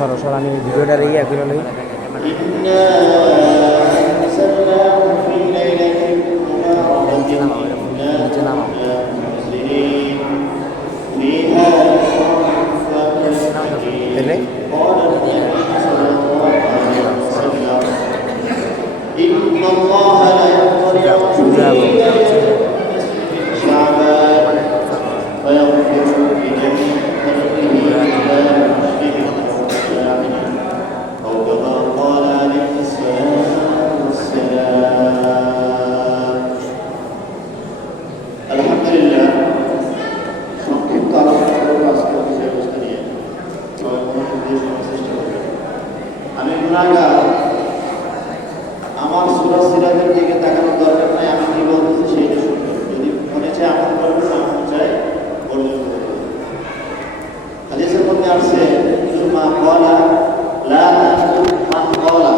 সরাসরি আমি ভিডিওটা ইয়ে করে লই। নিচে নামাও এলে আমার সূরা সিরাতের দিকে তাকানোর দরকার নাই। আমি কি বলতেছি সেইটা শুনবেন। যদি মনে চায় আমল করবেন, না মনে চায় বর্জন করবেন। হাদিসের মধ্যে আসছে মা ক্বালা লা তাসুল মান ক্বালা,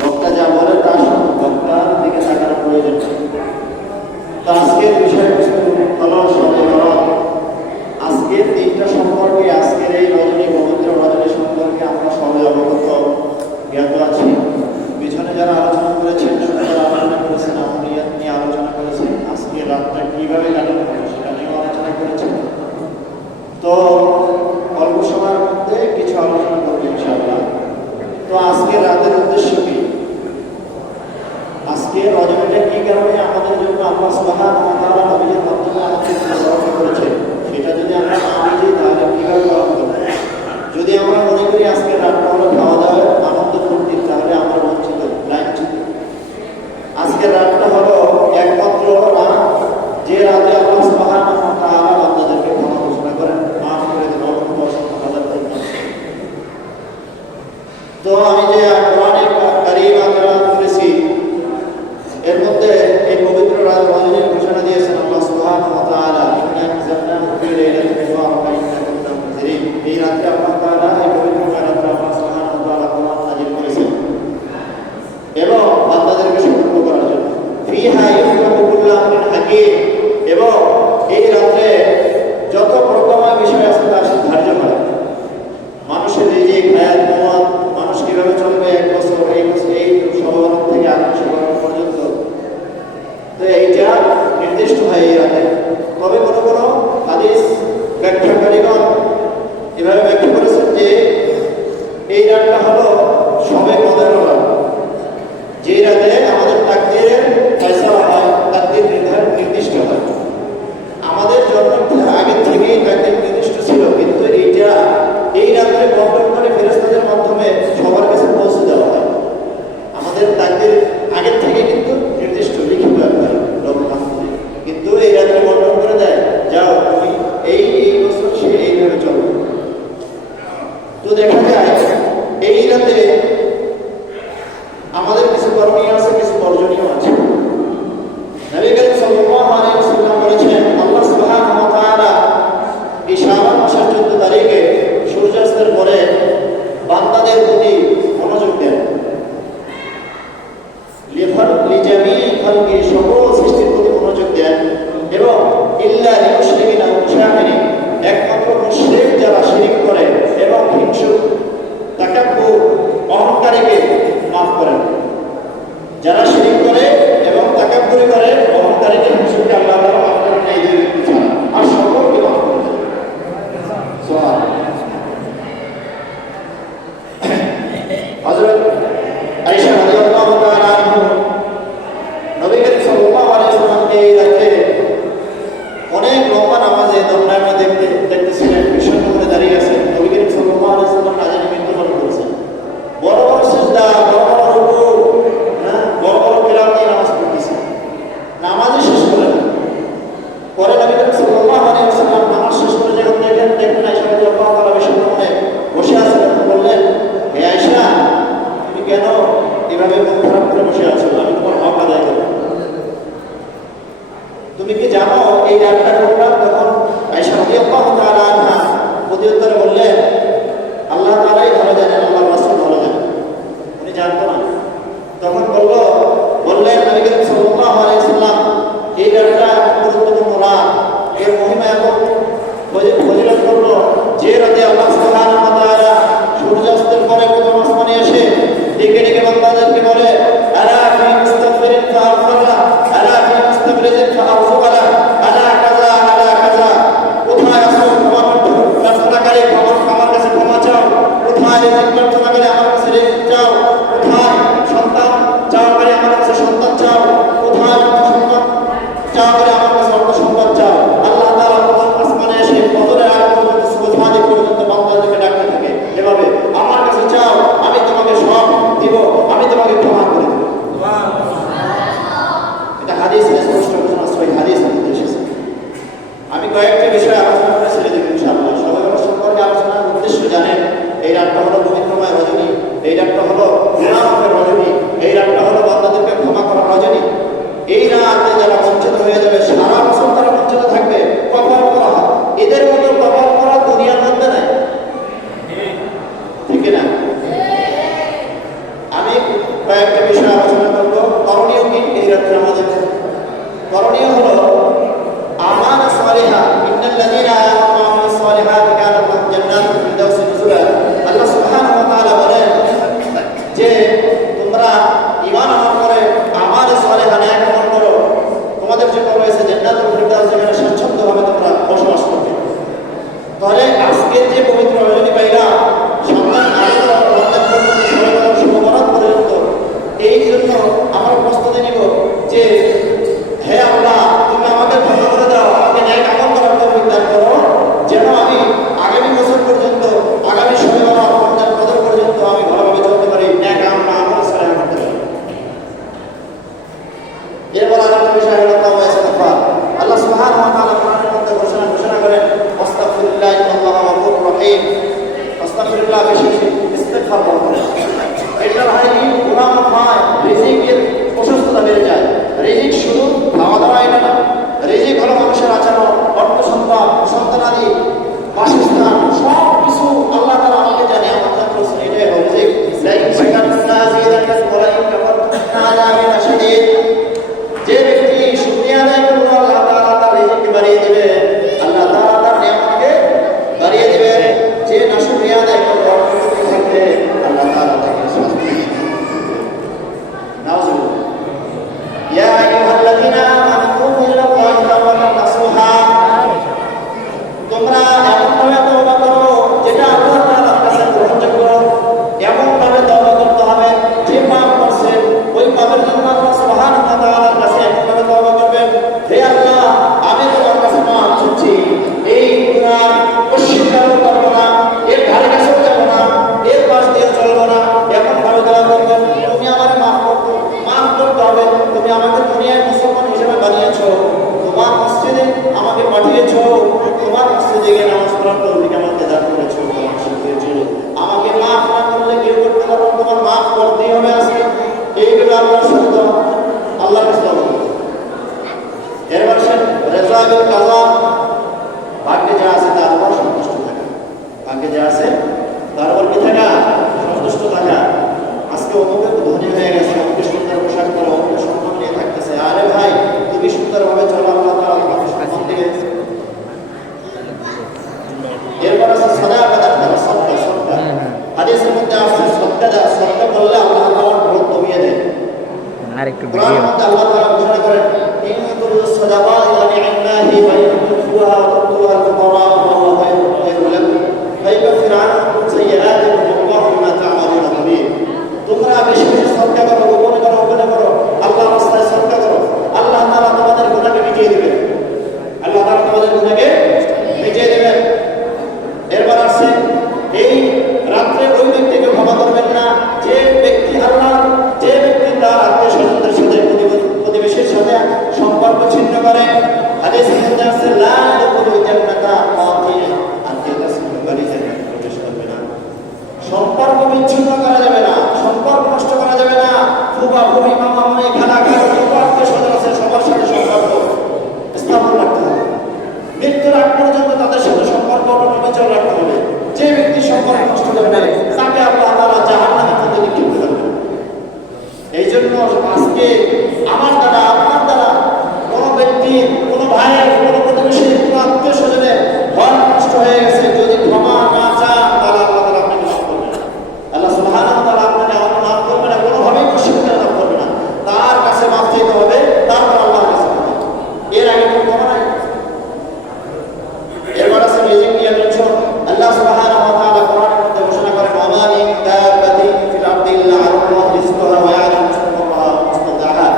বক্তা যা বলে তা শুনুন, বক্তার দিকে তাকানোর প্রয়োজন নেই। তো আজকের বিষয়বস্তু হলো সবে বরাত। আজকের দিনটা সম্পর্কে, আজকের এই রজনী, পবিত্র রজনী সম্পর্কে আমরা সবাই অবগত জ্ঞাত আছি। পিছনে যারা আলোচনা করেছেন, যারা আলোচনা করেছেন, আমলিয়াত নিয়ে আলোচনা করেছেন, আজকে রাতটা কিভাবে কাটানো হবে সেটা নিয়েও আলোচনা করেছেন। তো অল্প সময়ের মধ্যে কিছু আলোচনা করবো ইনশাআল্লাহ। তো আজকে রাতের উদ্দেশ্য কি? আজকে রজনীটা কি কারণে আমাদের জন্য আল্লাহ সুবহানাহু ওয়া তাআলা নবীর মাধ্যমে আমাদের পালন করেছেন, সেটা যদি আমরা না বুঝি তাহলে কিভাবে পালন করব? যদি আমরা মনে করি আজকে রাতটা হলো খাওয়া দাওয়া আনন্দ ফুর্তি, তাহলে আমরা বঞ্চিত, লাঞ্ছিত। আজকে রাতটা হলো একমাত্র রাত যে রাতে আল্লাহ সুবহানাহু ওয়া তাআলা বান্দাদেরকে ক্ষমা ঘোষণা করেন, মাফ করে দেন অনন্ত অসংখ্য হাজার গুনাহ। তো আমি যে কোরআনে কারীম তেলাওয়াত করেছি, এর মধ্যে এই পবিত্র রাত রজনীর ঘোষণা দিয়েছেন আল্লাহ সুবহানাহু ওয়া তাআলা, ইন্না আনজালনাহু ফি লাইলাতিল মুবারাকাতিন ইন্না কুন্না মুনজিরিন। এই রাতে আল্লাহ তাআলা এই পবিত্র রাতে আল্লাহ সুবহানাহু ওয়া তাআলা কোরআন নাযিল করেছেন এবং বান্দাদেরকে সতর্ক করার জন্য। ফিহা ইউফরাকু কুল্লু আমরিন হাকীম, এবং এই রাতে যত প্রকার বিষয় আছে তা ধার্য হয়। মানুষের রিজিক, হায়াত, মওত, মানুষ কিভাবে চলবে এক বছর, এই বছর, এই সবার থেকে আগামী সবার পর্যন্ত, তো এইটা নির্দিষ্ট হয় এই রাতে। তবে কোনো কোনো হাদিস ব্যাখ্যাকারীগণ এভাবে ব্যাখ্যা করেছেন যে এই রাতটা হলো সবে কদরের রাত, যে রাতে আমাদের তাকদীরের ফয়সালা হয়, তাকদীর নির্দিষ্ট হয়। আমাদের জন্ম আগে থেকেই তাকদীর নির্দিষ্ট ছিল, কিন্তু এইটা এই রাত্রে বন্টন করে ফেরেশতাদের মাধ্যমে সবার কাছে পৌঁছে দেওয়া হয়। আমাদের তাকদীর আগের থেকে কিন্তু নির্দিষ্ট লিখিত একবার লগ্নাঙ্কে, কিন্তু এই রাত্রে বন্টন করে দেয়, যাও তুমি এই বছর সে এইভাবে চলো। তো দেখা যায় এই রাতে আমাদের কিছু করণীয় আছে, কিছু বর্জনীয় আছে। নবী করিম সাল্লাল্লাহু আলাইহি ওয়াসাল্লাম বলেছেন, আল্লাহ সুবহানাহু ওয়া তাআলা এই শাবান মাসের 14 তারিখে সূর্যাস্তের পরে বান্দাদের প্রতি মনোযোগ দেন। লিজামি খালকি, সকল সৃষ্টির প্রতি মনোযোগ দেন, এবং ইল্লা লিল-মুশরিকিনা ওয়াল-মুশাহিরিন, একমাত্র মুশরিক যারা শিরক করে এবং হিংসুক, তাকাব্বুর, অহংকারীকে মাফ করেন। যারা শিরক করে এবং তাকাব্বুরি করে, অহংকারীকে, হিংসুককে আল্লাহ তাআলা মাফ করেন এই দুই ব্যক্তি ছাড়া, আর সকলকে মাফ করেন। সুবহানাল্লাহ। হযরত আয়েশা রাদিয়াল্লাহু তাআলা আনহা নবী করিম সাল্লাল্লাহু আলাইহি ওয়াসাল্লামকে এই রাতে অনেক লম্বা নামাজে দণ্ডায়মান দেখতেছিলেন, বিষণ্ণ করে দাঁড়িয়ে আছেন। নবী করিম সাল্লাল্লাহু আলাইহি ওয়াসাল্লাম নাজানি মৃত্যুবরণ করেছেন। বড় বড় সিজদা, বড় বড় রুকু, বড় বড় কিরাত নিয়ে নামাজ পড়তেছেন, নামাজই শেষ করেন। পরে নবী করিম সাল্লাল্লাহু আলাইহি ওয়াসাল্লাম নামাজ শেষ করে যখন দেখেন আয়েশা রাদিয়াল্লাহু তাআলা বিষণ্ণ মনে বসে আছেন, বললেন, হে আয়েশা, তুমি কেন এভাবে মন খারাপ করে বসে আছো? আমি তোমার হক আদায় করব। তুমি কি জানো এই রাতটা কোনটা? তখন আয়েশা রাদিয়াল্লাহু তাআলা আনহা প্রত্যুত্তরে বললেন, আল্লাহ তাআলাই ভালো জানেন, আল্লাহর রাসূল ভালো জানেন। উনি জানতো না। তখন বললেন নবী করিম সাল্লাল্লাহু আলাইহি ওয়াসাল্লাম, এই রাতটা গুরুত্বপূর্ণ রাত, এর মহিমা এবং ফজিলত হলো যে রাতে আল্লাহ সুবহানাহু ওয়া তাআলা সূর্যাস্ত আমি কয়েকটি বিষয় আলোচনা করে ছেড়ে দেব ইনশাআল্লাহ। সবাই সম্পর্কে আলোচনার উদ্দেশ্য জানেন। এই রাতটা হলো পবিত্রময় রজনী, এই রাতটা হলো গুনাহের রজনী, এই রাতটা হলো বান্দাদেরকে ক্ষমা করার রজনী। এই রাতে যারা বঞ্চিত হয়ে যাবে, সারা বছর তারা বঞ্চিত থাকবে, কপাল করা। এদের মতো কপাল করা দুনিয়ার মধ্যে নাই, ঠিক না? আমি কয়েকটা বিষয় আলোচনা করব। করণীয় কি এই রাত্রে আমাদের? করণীয় হলো আমাল সালিহা, ইন্নাল্লাযীনা আমানু ওয়া আমিলুস সালিহাতি কানাত লাহুম জান্নাতুল ফিরদাউসি নুজুলা। আল্লাহ সুবহানাহু ওয়া তাআলা বলেন যে তোমরা ঈমান আনার পরে আমাল সালিহা নেক আমল করো, তোমাদের জন্য রয়েছে জান্নাতুল ফিরদাউস, যেখানে স্বচ্ছন্দভাবে তোমরা বসবাস করবে। তাহলে আজকের যে পবিত্র রজনী পাইলা, সন্তান আলো রমজান পর্যন্ত সবাই শুভবরাত পর্যন্ত, এই জন্য আমরা প্রস্তুতি নিব যে হে আল্লাহ, তুমি আমাকে ভালো করে দাও, আমাকে ন্যায় আমল করার তৌফিক দান করো, যেন আমি আগামী বছর পর্যন্ত, আগামী শুভবরাত রমজান কদর পর্যন্ত আমি ভালোভাবে চলতে পারি, ন্যায় আমল সালেহ করতে পারি। এরপর আরেকটা বিষয় হলো তাওবা ইস্তিগফার। আল্লাহ সুবহানাহু ওয়া তাআলা কোরআনের মধ্যে ঘোষণা করেন, আস্তাগফিরুল্লাহ ইন্নাল্লাহা গফুরুর রহিম। আস্তাগফিরুল্লাহ, বেশি ইস্তিগফার করুন। এটা ভাই গুনাহ হয়, রিজিকের প্রশস্ততা বেড়ে যায়। রিজিক শুধু খাওয়া দাওয়া এটা না, রিজিক হলো মানুষের আচরণ, অর্থ সম্পদ, সন্তানাদি, বাসস্থান, সব কিছু আল্লাহ তাআলা আমাকে জানে, আমার দান করেছেন। এটাই হলো রিজিক। লাইন শিকারনা জিদাকান ওয়া লাইন কাফারতুম আযাবিন শাদীদ। যে ব্যক্তি শুকরিয়া আদায় করবে, আল্লাহ তাআলা তার রিজিক বাড়িয়ে দিবে, আল্লাহ তাআলা তার নিয়ামতকে বাড়িয়ে দিবে। যে নাশুকরিয়া আদায় করবে, অর্থনৈতিক থাকবে, আল্লাহ তাআলা তাকে শাস্তি দিবে। নাউজুবিল্লাহ। ইয়া আইয়ুহাল্লাযীনা আমানু তুবু ইলাল্লাহি তাওবাতান নাসুহা। তোমরা এমনভাবে তওবা করো যেটা আল্লাহ তাআলার কাছে গ্রহণযোগ্য। এমনভাবে তওবা করতে হবে যে পাপ করছেন ওই পাপের জন্য আল্লাহ সুবহানাহু ওয়া তাআলার কাছে এমনভাবে তওবা করবেন, হে আল্লাহ, আমি তোমার কাছে মাফ চাচ্ছি, এই গুনাহ অস্বীকার করব না, এর ধারে কাছেও যাব না, এর পাশ দিয়ে চলবো না। এমনভাবে তওবা করবেন, তুমি আমাকে মাফ করতে হবে। তুমি আমাকে দুনিয়ায় মুসলমান হিসেবে বানিয়েছো, তোমার মসজিদে আমাকে পাঠিয়েছো, তোমার মসজিদে গিয়ে নামাজ পড়ার তৌফিক আমাকে দান করেছো, তোমার শিখিয়েছো। আমাকে মাফ না করলে কেউ করতে পারবো, তোমার মাফ করতেই হবে আজকে। এইগুলো আল্লাহর শব্দ, আল্লাহর কাছে তওবা করতে। এরপর সে রেজা বিল কাযা, ভাগ্যে যা আছে তার উপর সন্তুষ্ট থাকা। ভাগ্যে যা আছে তার উপর কি থাকা? সন্তুষ্ট থাকা। আজকে অমুকে ধনী হয়ে গেছে, অমুকে সুন্দর পোশাক পরে, অমুকে সম্মান নিয়ে থাকতেছে। আরে ভাই, তুমি সুন্দরভাবে চলো, আল্লাহ তাআলা তোমাকে সম্মান দিবে। এরপর আছে সাদাকা দান করা, সদকা। হাদিসের মধ্যে আছে সদকা করলে আল্লাহ তাআলা বরকত কমিয়ে দেন। আর একটু কোরআনের মধ্যে আল্লাহ তাআলা ঘোষণা করেন, ইন তুবদুস সাদাকাতি ফালিল্লাহি ওয়া ইন তুখফুহা ওয়া তু'তুহা আল-ফুকারা ফাহুয়া খায়রুন লাকুম ফায়ুকাফিরু আনকুম সাইয়্যাতিকুম ওয়াল্লাহু বিমা তা'মালুনা খাবীর। তোমরা বেশি বেশি সদকা করো, গোপনে করো, আল্লাহর রাস্তায় সদকা করো, আল্লাহ তাআলা তোমাদের গুনাহকে মিটিয়ে দিবেন। আল্লাহ তাআলা তোমাদের গুনাহকে মিটিয়ে দিবেন। এরপর আছে এই রাত্রে ওই ব্যক্তিকে ক্ষমা করবেন না যে ব্যক্তি তার আত্মীয় স্বজনদের সাথে, প্রতিবেশীর সাথে সম্পর্ক ছিন্ন করে। হাদিসের মধ্যে আছে লা ইয়াদখুলুল জান্নাতা কাতিল, আত্মীয়তা ছিন্নকারী জান্নাতে প্রবেশ করবে না। সম্পর্ক বিচ্ছিন্ন করা যাবে না, সম্পর্ক নষ্ট করা যাবে না। ফুফা, ফুফি, মামা, মামী, খালা, খালু, যত আত্মীয় স্বজন আছে সবার সাথে সম্পর্ক স্থাপন রাখতে হবে। মৃত্যুর আগ পর্যন্ত তাদের সাথে সম্পর্ক অটল রাখতে হবে। যে ব্যক্তি সম্পর্ক নষ্ট করবে তাকে আল্লাহ তাআলা জাহান্নামের মধ্যে নিক্ষেপ করবেন। এই জন্য আজকে আমার দ্বারা, আপনার দ্বারা কোনো ব্যক্তি, কোনো ভাইয়ের, কোনো প্রতিবেশীর, কোনো আত্মীয় স্বজনের ঘর নষ্ট হয়ে গেছে, যদি ক্ষমা না চান তাহলে আল্লাহ তাআলা আপনাকে মাফ করবে না। আল্লাহ সুবহানাহু ওয়া তাআলা আপনাকে মাফ করবে না, কোনোভাবেই অস্বীকার মাফ করবে না। তার কাছে মাফ চাইতে হবে, তারপর আল্লাহর কাছে মাফ। এর আগে কোনো ক্ষমা নাই। এরপর আছে রিজিক নিয়ে বলছো, আল্লাহ সুবহানাহু ওয়া তাআলা কোরআনের মধ্যে ঘোষণা করেন, ওয়া মা মিন দাব্বাতিন ফিল আরদি ইল্লা আলাল্লাহি রিজকুহা ওয়া ইয়ালামু মুস্তাকাররাহা ওয়া মুস্তাওদাআহা।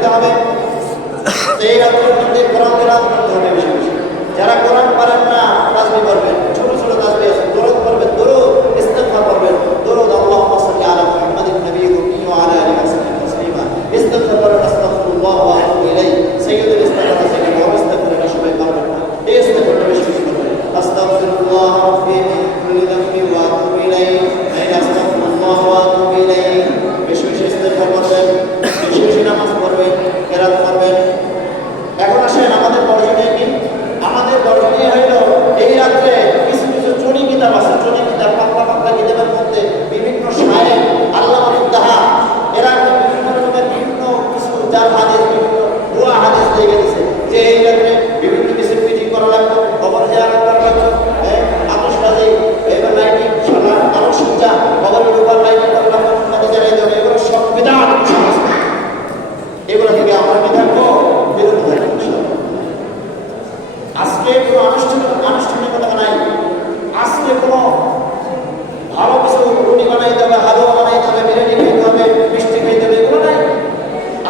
করতে হবে। তো এই রাত্রের মধ্যে কোরআন তেলাওয়াত করতে হবে বেশি বেশি। যারা কোরআন পারেন না তাসবিহ করবেন, ছোট ছোট তাসবিহ আছে, দরুদ পড়বেন, দরুদ ইস্তিগফার করবেন, দরুদ আল্লাহুম্মা সাল্লি আলা মুহাম্মাদিন নাবিয়্যিল উম্মি ওয়া আলা আলিহি ওয়া সাহবিহি তাসলিমা, ইস্তিগফার করেন, আস্তাগফিরুল্লাহ ওয়া আতুবু ইলাইহি, সাইয়্যিদুল ইস্তিগফার থেকে বড় ইস্তিগফার সবাই পারবেন না, এই ইস্তিগফারটা বেশি বেশি করবেন। আস্তাগফিরুল্লাহ রাব্বি মিন কুল্লি যামবি ওয়া আতুবু ইলাইহি, আস্তাগফিরুল্লাহ ওয়া আতুবু ইলাইহি, বেশি বেশি ইস্তিগফার করবেন, বেশি বেশি নামাজ পড়বেন, কিরাত করবেন। এখন আসেন আমাদের দর্শনীয় কি? আমাদের দর্শনীয় হইল এই রাত্রে কিছু কিছু চুনি কিতাব আছে, চুনি কিতাব, পাতলা পাতলা কিতাবের মধ্যে বিভিন্ন শায়েখ, আল্লামা মুফতাহা, এরা বিভিন্ন রকমের বিভিন্ন কিছু যার হাদিস, বিভিন্ন ভুয়া হাদিস দিয়ে গেছে যে এই রাত্রে বিভিন্ন কিছু মিটিং করা লাগবে, খবর জিয়ারত করা লাগবে, আতশবাজি, এবার লাইটিং, সারা আলোকসজ্জা, খবরের উপর লাইটিং করা লাগবে, মানে জ্বালিয়ে দেবে, এগুলো সব বিদআত। এগুলো থেকে আমরা কি থাকবো? বিরত থাকবো। আজকে কোনো আনুষ্ঠানিকতা নাই, আজকে কোনো ভালো কিছু রুটি বানাইতে হবে, হালুয়া বানাইতে হবে, বিরিয়ানি খাইতে হবে, মিষ্টি খাইতে হবে, এগুলো নাই।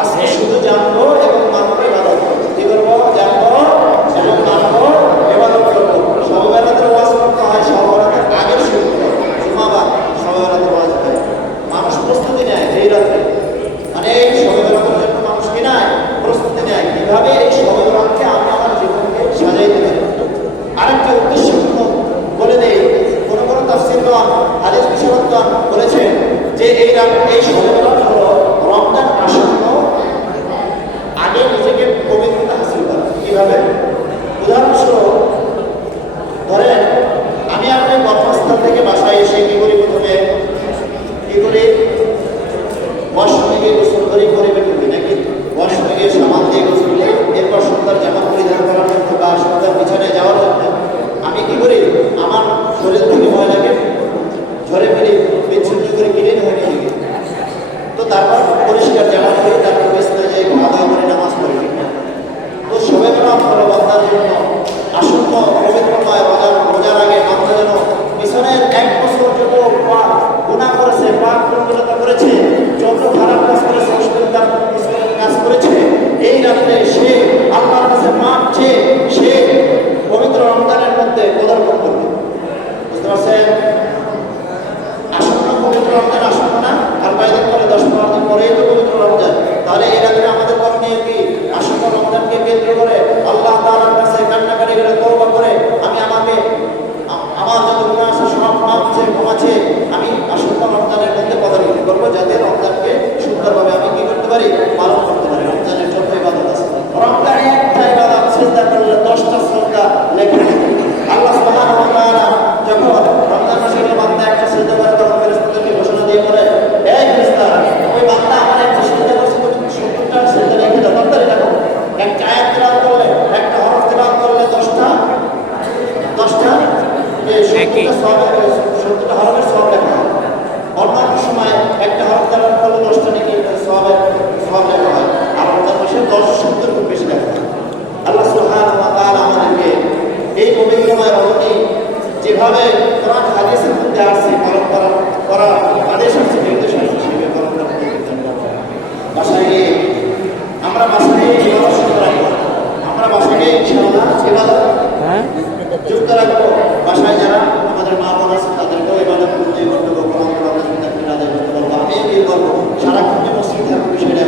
আজকে শুধু জানবো এবং মানবো, ইবাদত করবো। কি করবো? জানবো এবং মানবো, ইবাদত করবো। শবে বরাতের ওয়াজ করতে হয়, শবে বরাতের আগে শুরু করতে হয়, জুমাবার শবে বরাতের ওয়াজ হয়। মানুষ প্রস্তুতি নেয় এই রাত্রে, মানে এই শবে বরাতের জন্য মানুষ কি নেয়? প্রস্তুতি নেয়। কিভাবে এই শবে বরাতকে আমি আমার জীবনকে সাজাইতে পারি। আরেকটা উদ্দেশ্য বলে দেই, কোনো কোনো তাফসীরগণ, হাদিস বিশারদগণ বলেছেন যে এই শবে বরাত হলো রমজান আসন্ন আগে নিজেকে পবিত্রতা হাসিল করা। কিভাবে? উদাহরণস্বরূপ ধরেন আমি আপনি কর্মস্থল থেকে বাসায় এসে কি করি? প্রথমে কি করি? ওয়াশরুমে গিয়ে গোসল করি, পরিবেশ করি নাকি? ওয়াশরুমে গিয়ে সাবান দিয়ে গোসল করি, এরপর সুন্দর জামা পরিধান করার জন্য বা সুন্দর বিছানায় যাওয়ার জন্য আমি কি করি? আমার শরীর থেকে ময়লাকে ঝরে ফেলি, বিচ্ছিন্ন করে ক্লিন হয়ে নিয়ে গিয়ে, তো তারপর পরিষ্কার জামা করি, তারপর বিছানায় যাই, খাওয়া দাওয়া করে নামাজ পড়ি। তো শবে বরাত হলো বান্দার জন্য আসন্ন পবিত্রময় রোজার আগে বান্দা যেন পিছনের 1 বছর যত গুনাহ করেছে, পাপ পবিত্রতা করেছে, যত খারাপ কাজ করেছে, অশ্লীলতার কাজ করেছে, এই রাত্রে সে আল্লাহর কাছে মাপ চেয়ে সে পবিত্র রমজানের মধ্যে পদার্পণ করবে। বুঝতে পারছেন? আসন্ন পবিত্র রমজান আসন্ন না, আর কয়েকদিন পরে 10-15 দিন পরেই তো পবিত্র রমজান। তাহলে এই রাত্রে আমাদের করণীয় কি? আসন্ন রমজানকে কেন্দ্র করে আল্লাহ তাআলার কাছে কান্নাকাটি করে তওবা করে আমি আমার যত গুনাহ আছে সব মাপ চেয়ে ক্ষমা চেয়ে আমি আসন্ন রমজানের মধ্যে পদার্পণ করবো, যাতে রমজানকে সুন্দরভাবে আমি কি করতে পারি? পালন করতে পারি। রমজানের যত ইবাদত আছে, রমজানে একটা ইবাদত সিজদা করলে 10টা সিজদা লেখা আল্লাহ সুবহানাহু ওয়া তাআলা যখন রমজান মাসের বান্দা একটা সিজদা করে তখন ফেরেশতাদেরকে ঘোষণা দিয়ে বলে, এই ফেরেশতা, ওই বান্দা আমার একটা সিজদা করছে, 70টা সিজদা রেখে দাও, তাড়াতাড়ি রাখো। একটা আয়াত তেলাওয়াত করলে, একটা হরফ তেলাওয়াত করলে 10টা হরফের সওয়াব লেখা হয়। অন্যান্য সময় একটা হরফ তেলাওয়াত করলে 10টা নাকি সওয়াব লেখা হয়, আর রমজান মাসে 10-70 গুণ বেশি লেখা হয়। আল্লাহ সুবহানাহু ওয়া তাআলা আমাদেরকে এই পবিত্রময় রমজানে যেভাবে কোরআন হাদিসের মধ্যে আসছে পালন করার আদেশ আছে, নির্দেশ আছে, সেভাবে পালন করতে বাসায় গিয়ে আমরা ইবাদত শুরু রাখবো। আমরা বাসায় গিয়ে ইনশাআল্লাহ ইবাদত যুক্ত রাখবো। বাসায় যারা আমাদের মা বোন আছে তাদেরকেও ইবাদত করতে বলবো, কোরআন আদায় করতে বলবো। আমি কি করবো? সারাক্ষণ মসজিদ থাকবো, বিষয়টা